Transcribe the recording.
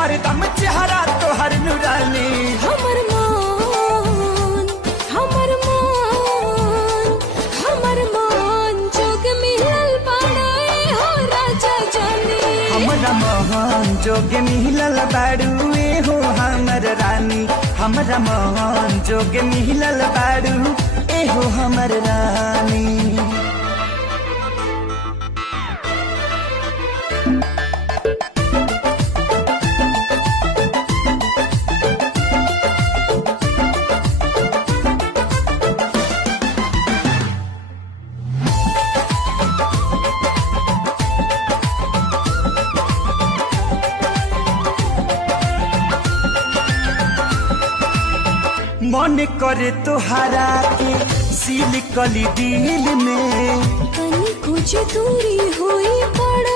हर दम चेहरा तो हर नुरानी हमर मान हमर मान हमर मान जोग मिलल बाड़े हो राजा जानी हमरा मोहन जोग मिलल बाड़ू हो हमर रानी हमरा मोहन जोग मिलल बाड़ू हो हमर रानी। मन करे तोहरा के सील कली दिल में कहीं कुछ दूरी हुई पड़